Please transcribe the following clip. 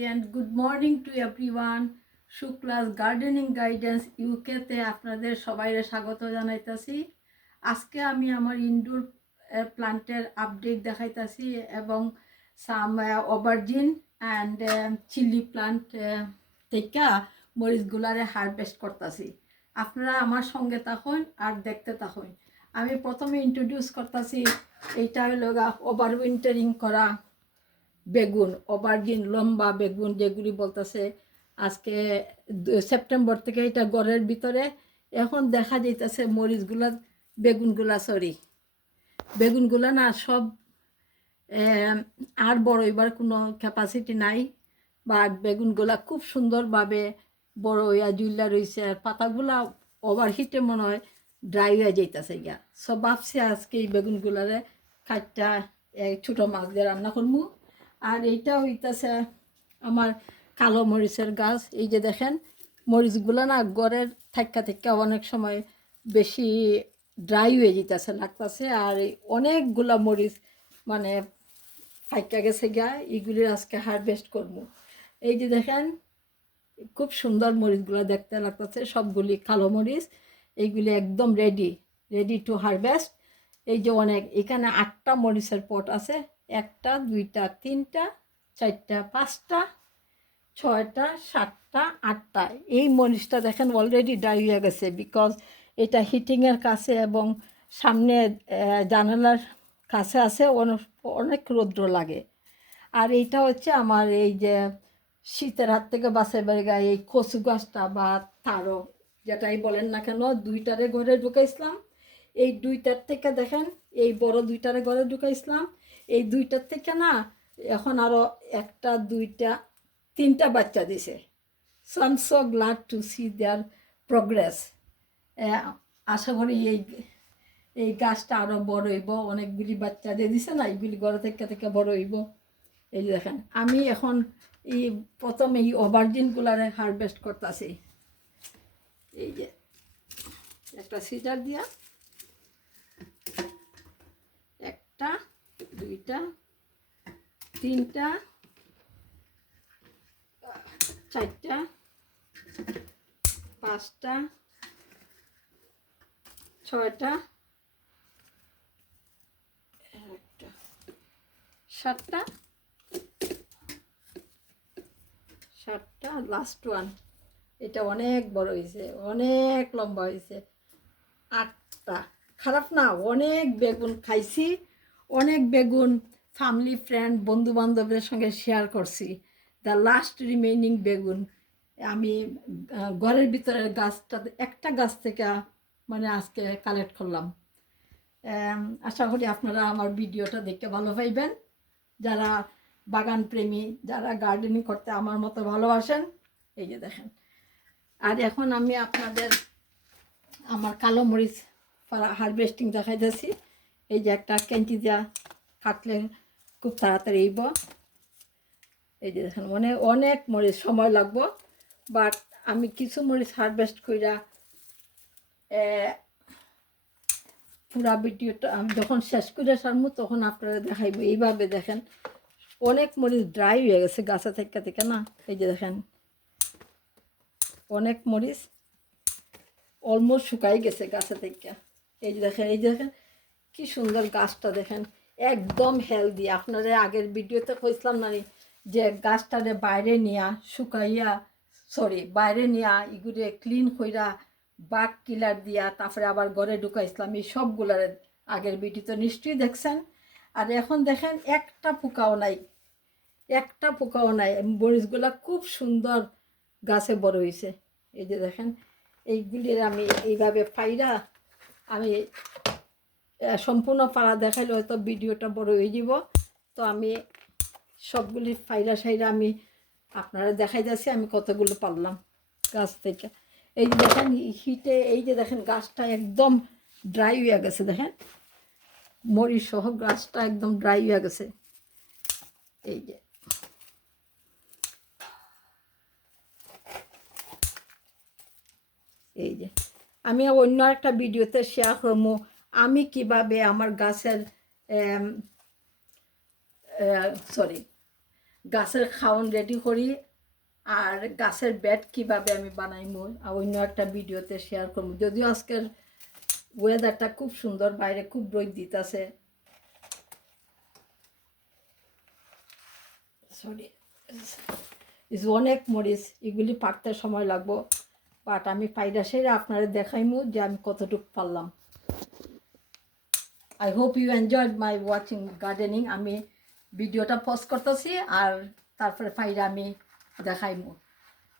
and good morning to everyone. Shukla's gardening guidance ইউকেতে আপনাদের সবাইরে স্বাগত জানাইতাছি। আজকে আমি আমার ইনডোর প্লান্টের আপডেট দেখাইতাছি এবং সাম অবারজিন অ্যান্ড চিলি প্লান্ট থেকে মরিচগুলারে হারভেস্ট করতেছি। আপনারা আমার সঙ্গে থাকুন আর দেখতে থাকুন। আমি প্রথমে ইন্ট্রোডিউস করতেছি, এইটা হলো ওভার উইন্টারিং করা বেগুন, অবারজিন লম্বা বেগুন যেগুলি বলতেছে। আজকে সেপ্টেম্বর থেকে এটা ঘরের ভিতরে এখন দেখা যাইতেছে মরিচগুলা বেগুনগুলা না সব আর বড় এবার কোনো ক্যাপাসিটি নাই, বাট বেগুনগুলা খুব সুন্দরভাবে বড় হইয়া জুল্লা রয়েছে। আর পাতাগুলা ওভারহিটে মনে হয় ড্রাই হয়ে যাইতেছে গিয়া। সব ভাবছি আজকে এই বেগুনগুলারে খাটটা ছোটো মাছ দিয়ে রান্না করবো। আর এইটা হইতেছে আমার কালো মরিচের গাছ। এই যে দেখেন মরিচগুলো না গড়ের থাক্কা অনেক সময় বেশি ড্রাই হয়ে যেতেছে লাগতেছে। আর অনেকগুলা মরিচ মানে থাক্কা গেছে গা, এইগুলির আজকে হারভেস্ট করবো। এই যে দেখেন খুব সুন্দর মরিচগুলো দেখতে লাগতেছে, সবগুলি কালো মরিচ। এইগুলি একদম রেডি টু হারভেস্ট। এই যে অনেক, এখানে 8টা মরিচের পট আছে, 1টা 2টা 3টা 4টা 5টা 6টা 7টা 8টা। এই মরিচটা দেখেন অলরেডি ড্রাই হয়ে গেছে, বিকজ এটা হিটিংয়ের কাছে এবং সামনে জানালার কাছে আছে, অনেক রৌদ্র লাগে। আর এইটা হচ্ছে আমার এই যে শীতের হাত থেকে বাঁচাইবার গায়ে এই কচু গাছটা বা তারও যেটাই বলেন না কেন, 2টারে ঘরে ঢুকাইছিলাম। এই 2টার থেকে দেখেন এই বড় 2টারে ঘরে ঢুকাইছিলাম। এই 2টার থেকে না এখন আরও 1টা 2টা 3টা বাচ্চা দিছে। So I am so glad to see their progress. আশা করি এই গাছটা আরও বড় হইব, অনেকগুলি বাচ্চা দিয়ে দিছে না, এইগুলি ঘরে থেকে বড় হইব। এই যে দেখেন আমি এখন এই প্রথমে এই অবারজিনগুলারে হারভেস্ট করতেছি। এই যে একটা সিজার দিয়া 1টা 2টা 3টা 4টা 5টা 6টা 7টা লাস্ট ওয়ান। এটা অনেক বড় হয়েছে, অনেক লম্বা হয়েছে। 8টা, খারাপ না। অনেক বেগুন খাইছি, অনেক বেগুন ফ্যামিলি ফ্রেন্ড বন্ধু বান্ধবের সঙ্গে শেয়ার করছি। দ্য লাস্ট রিমেইনিং বেগুন আমি ঘরের ভিতরের গাছটা একটা গাছ থেকে মানে আজকে কালেক্ট করলাম। আশা করি আপনারা আমার ভিডিওটা দেখতে ভালো পাইবেন, যারা বাগান প্রেমী, যারা গার্ডেনিং করতে আমার মতো ভালোবাসেন। এই যে দেখেন। আর এখন আমি আপনাদের আমার কালো মরিচ হারভেস্টিং দেখাইতেছি। এই যে একটা কেঞ্চি যা কাটলে খুব তাড়াতাড়ি এইব। এই যে দেখেন অনেক মরিচ সময় লাগবো, বাট আমি কিছু মরিচ হারভেস্ট কইরা পুরা ভিডিওটা আমি যখন শেষ করে সারবো তখন আপনারা দেখাইব। এইভাবে দেখেন অনেক মরিচ ড্রাই হয়ে গেছে গাছা থেকে না। এই যে দেখেন অনেক মরিচ অলমোস্ট শুকাই গেছে গাছা থেকে। এই যে দেখেন কি সুন্দর গাছটা দেখেন, একদম হেলদি। আপনারা আগের ভিডিওতে কইছিলাম না যে গাছটারে বাইরে নিয়া শুকাইয়া বাইরে নিয়া এগুলো ক্লিন কইরা বাক কিলার দিয়া তারপরে আবার ঘরে ঢুকাইছিলাম। এই সবগুলার আগের ভিডিওতে নিশ্চয়ই দেখছেন। আর এখন দেখেন একটা পোকাও নাই। মরিচগুলা খুব সুন্দর গাছে বড় হয়েছে। এই যে দেখেন এইগুলির আমি এইভাবে পাইরা আমি সম্পূর্ণ পাড়া দেখাইলে হয়তো ভিডিওটা বড় হয়ে যাব। তো আমি সবগুলি সাইরা আমি আপনারা দেখাই যাচ্ছি আমি কতগুলো পারলাম গাছ থেকে। এই যে দেখেন হিটে এই যে দেখেন গাছটা একদম ড্রাই হয়ে গেছে। দেখেন মরিচ সহ গাছটা একদম ড্রাই হয়ে গেছে। এই যে আমি অন্য একটা ভিডিওতে শেয়ার করবো আমি কিভাবে আমার গাছের খাওন রেডি করি আর গাছের বেড কিভাবে আমি বানাইমু আর অন্য একটা ভিডিওতে শেয়ার করবো। যদিও আজকের ওয়েদারটা খুব সুন্দর, বাইরে খুব রোদ দিতেছে। সরি, অনেক মরিচ, এগুলি পাকতে সময় লাগবো, বাট আমি পাইরা সেরে আপনারা দেখাইমু যে আমি কতটুকু পারলাম। I hope you enjoyed my watching gardening. আমি ভিডিওটা পজ করতেছি আর তারপরে পাইরা আমি দেখাইমু।